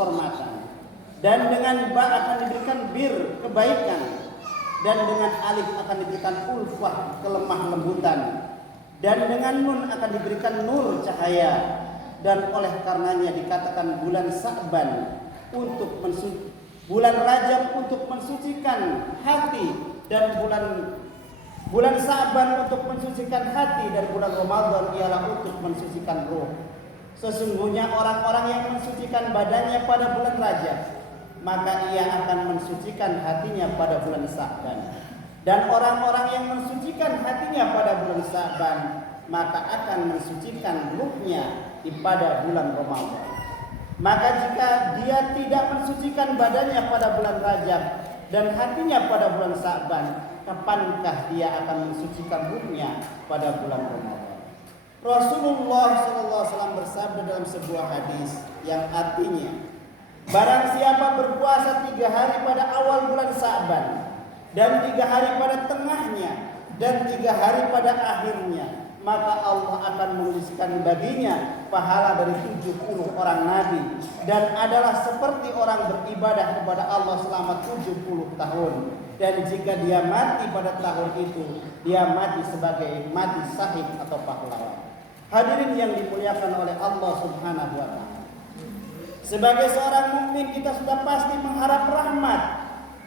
kehormatan, dan dengan ba akan diberikan bir, kebaikan, dan dengan alif akan diberikan ulfah, kelemah lembutan, dan dengan nun akan diberikan nur, cahaya. Dan oleh karenanya dikatakan bulan Sa'ban untuk bulan Rajab untuk mensucikan hati, dan bulan Sa'ban untuk mensucikan hati, dan bulan Ramadan ialah untuk mensucikan roh. Sesungguhnya orang-orang yang mensucikan badannya pada bulan Rajab, maka ia akan mensucikan hatinya pada bulan Sa'ban. Dan orang-orang yang mensucikan hatinya pada bulan Sa'ban, maka akan mensucikan ruhnya pada bulan Ramadan. Maka jika dia tidak mensucikan badannya pada bulan Rajab dan hatinya pada bulan Sa'ban, kapankah dia akan mensucikan ruhnya pada bulan Ramadan? Rasulullah SAW bersabda dalam sebuah hadis yang artinya, barang siapa berpuasa 3 hari pada awal bulan Sa'ban, dan 3 hari pada tengahnya, dan 3 hari pada akhirnya, maka Allah akan menuliskan baginya pahala dari 70 orang nabi, dan adalah seperti orang beribadah kepada Allah selama 70 tahun. Dan jika dia mati pada tahun itu, dia mati sebagai mati syahid atau pahlawan. Hadirin yang dimuliakan oleh Allah Subhanahu wa taala. Sebagai seorang mukmin, kita sudah pasti mengharap rahmat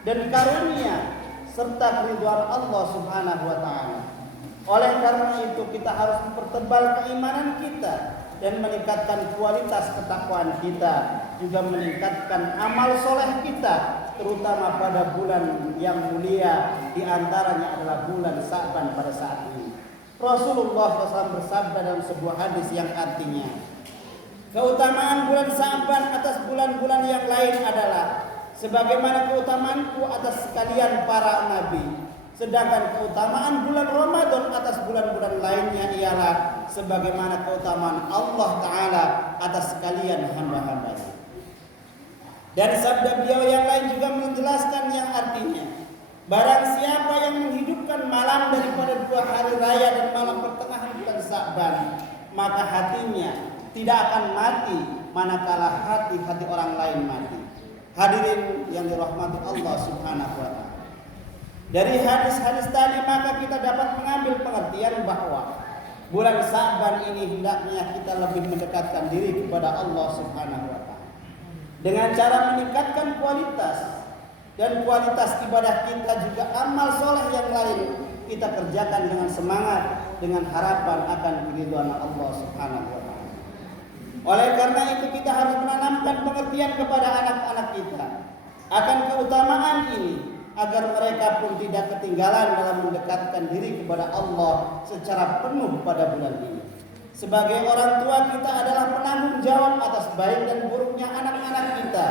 dan karunia serta keridhaan Allah Subhanahu wa taala. Oleh karena itu kita harus mempertebal keimanan kita dan meningkatkan kualitas ketakwaan kita, juga meningkatkan amal soleh kita, terutama pada bulan yang mulia, diantaranya adalah bulan Sa'ban pada saat ini. Rasulullah SAW bersabda dalam sebuah hadis yang artinya, keutamaan bulan Sa'ban atas bulan-bulan yang lain adalah sebagaimana keutamaanku atas sekalian para nabi. Sedangkan keutamaan bulan Ramadan atas bulan-bulan lainnya ialah sebagaimana keutamaan Allah Ta'ala atas sekalian hamba-hambanya. Dan sabda beliau yang lain juga menjelaskan yang artinya, barang siapa yang menghidupkan malam daripada 2 hari raya dan malam pertengahan bulan Sa'ban, maka hatinya tidak akan mati manakala hati-hati orang lain mati. Hadirin yang dirahmati Allah Subhanahu wa taala. Dari hadis-hadis tadi maka kita dapat mengambil pengertian bahwa bulan Sa'ban ini hendaknya kita lebih mendekatkan diri kepada Allah Subhanahu wa taala dengan cara meningkatkan kualitas ibadah kita, juga amal soleh yang lain kita kerjakan dengan semangat, dengan harapan akan keridhaan Allah Subhanahu wa taala. Oleh karena itu kita harus menanamkan pengertian kepada anak-anak kita akan keutamaan ini, agar mereka pun tidak ketinggalan dalam mendekatkan diri kepada Allah secara penuh pada bulan ini. Sebagai orang tua, kita adalah penanggung jawab atas baik dan buruknya anak-anak kita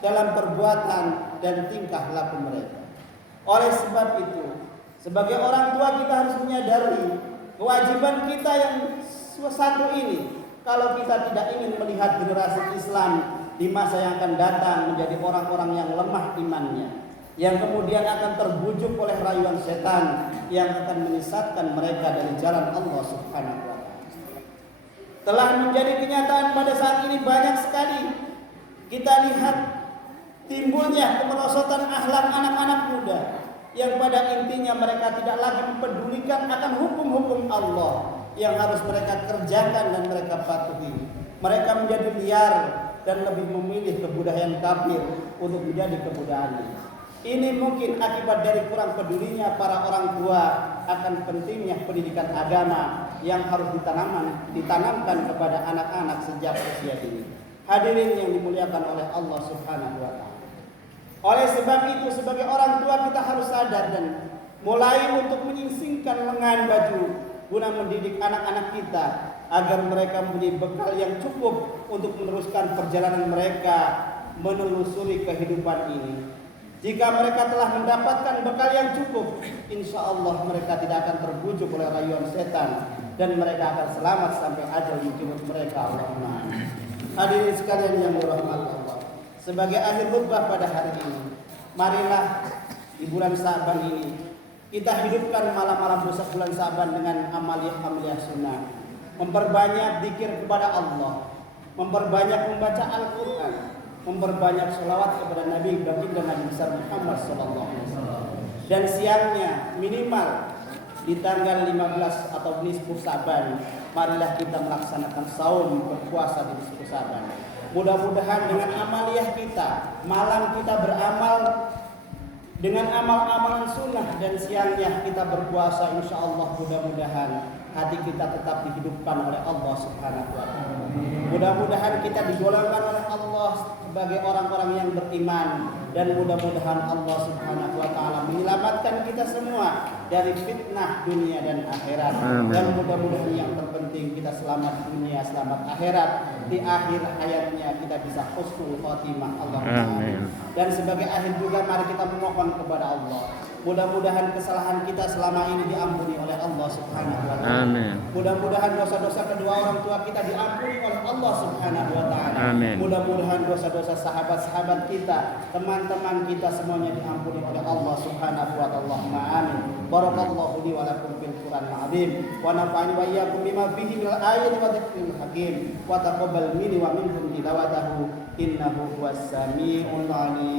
dalam perbuatan dan tingkah laku mereka. Oleh sebab itu, sebagai orang tua kita harus menyadari kewajiban kita yang satu ini. Kalau kita tidak ingin melihat generasi Islam di masa yang akan datang menjadi orang-orang yang lemah imannya, yang kemudian akan terbujuk oleh rayuan setan yang akan menyesatkan mereka dari jalan Allah Subhanahu wa taala. Telah menjadi kenyataan pada saat ini banyak sekali kita lihat timbulnya kemerosotan akhlak anak-anak muda yang pada intinya mereka tidak lagi mempedulikan akan hukum-hukum Allah yang harus mereka kerjakan dan mereka patuhi. Mereka menjadi liar dan lebih memilih kebudayaan kafir untuk menjadi kebudayaannya. Ini mungkin akibat dari kurang pedulinya para orang tua akan pentingnya pendidikan agama yang harus ditanamkan kepada anak-anak sejak usia dini. Hadirin yang dimuliakan oleh Allah Subhanahu wa taala. Oleh sebab itu sebagai orang tua kita harus sadar dan mulai untuk menyingsingkan lengan baju guna mendidik anak-anak kita agar mereka mempunyai bekal yang cukup untuk meneruskan perjalanan mereka menelusuri kehidupan ini. Jika mereka telah mendapatkan bekal yang cukup, insya Allah mereka tidak akan terbujuk oleh rayuan setan dan mereka akan selamat sampai ajal menjemput mereka. Allahumma. Hadirin sekalian yang dirahmati Allah, sebagai akhir khutbah pada hari ini, marilah di bulan Sa'ban ini kita hidupkan malam-malam besok bulan Sa'ban dengan amaliyah sunnah, memperbanyak zikir kepada Allah, memperbanyak membaca Al-Quran, memperbanyak sholawat kepada Nabi baginda Nabi besar Muhammad sallallahu alaihi wasallam. Dan siangnya minimal di tanggal 15 atau nisfu Saban, marilah kita melaksanakan saum berpuasa di nisfu Saban. Mudah-mudahan dengan amaliyah kita, malam kita beramal dengan amal-amalan sunnah dan siangnya kita berpuasa, insya Allah mudah-mudahan hati kita tetap dihidupkan oleh Allah Subhanahu wa taala. Mudah-mudahan kita digolongkan oleh Allah sebagai orang-orang yang beriman, dan mudah-mudahan Allah Subhanahu wa taala menyelamatkan kita semua dari fitnah dunia dan akhirat. Amin. Dan mudah-mudahan yang terpenting kita selamat dunia, selamat akhirat. Di akhir hayatnya kita bisa husnul khotimah. Allahumma amin. Dan sebagai akhir juga mari kita memohon kepada Allah. Mudah-mudahan kesalahan kita selama ini diampuni oleh Allah Subhanahu wa taala. Amin. Mudah-mudahan dosa-dosa kedua orang tua kita diampuni oleh Allah Subhanahu wa taala. Amin. Mudah-mudahan dosa-dosa sahabat-sahabat kita, teman-teman kita semuanya diampuni oleh Allah Subhanahu wa taala. Amin. Barakallahu li wa lakum fil Qur'anil azim wa nafa'ani wa iyyakum bima fihi minal ayati wa dzikril hakim wa taqabbal minni wa minkum tilawatahu innahu huwas samiul alim.